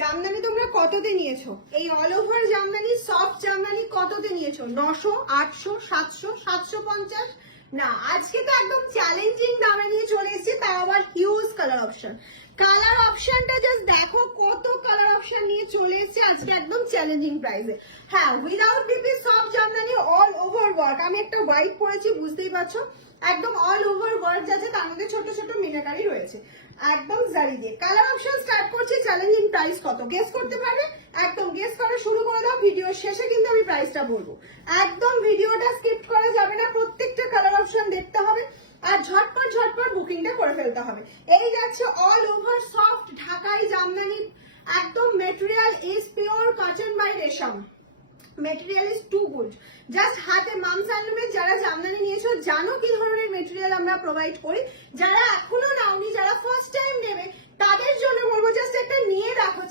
জামদানি তোমরা কততে নিয়েছো? এই all over Jamdani, soft Jamdani কততে নিয়েছো? 900, 800, 700, 750? না, আজকে তো একদম চ্যালেঞ্জিং দামে নিয়ে চলে এসেছি, তার আবার হিউজ কালার অপশন। কালার অপশনটা জাস্ট দেখো, কত কালার অপশন নিয়ে চলে এসেছে আজকে একদম চ্যালেঞ্জিং প্রাইসে। হ্যাঁ, without BP soft Jamdani, all over work. আমি একটা হোয়াইট পরেছি, বুঝতেই পারছো একদম অল ওভার ওয়ার্ক যাচ্ছে, তার মধ্যে ছোট ছোট মিনাকারি রয়েছে একদম জারি দিয়ে। কালার অপশন স্টার্ট করছি, চ্যালেঞ্জিং প্রাইস কত গেস করতে পারবে? একদম গেস করা শুরু করে দাও, ভিডিও শেষে কিন্তু আমি প্রাইসটা বলবো। একদম ভিডিওটা স্কিপ করা যাবে না, প্রত্যেকটা কালার অপশন দেখতে হবে আর ঝটপট ঝটপট বুকিংটা করে ফেলতে হবে। এই যাচ্ছে অল ওভার সফট ঢাকাই জামদানি, একদম material is pure cotton by resham. Material is too good. Just হাতে মামস হ্যান্ডলুমে যারা জামদানি নিয়েছো জানো কি ধরনের মেটেরিয়াল আমরা প্রোভাইড করি। যারা এখনো নাওনি, যারা ফার্স্ট টাইম নেবে তাদের জন্য বলবো জাস্ট একটা নিয়ে রাখো।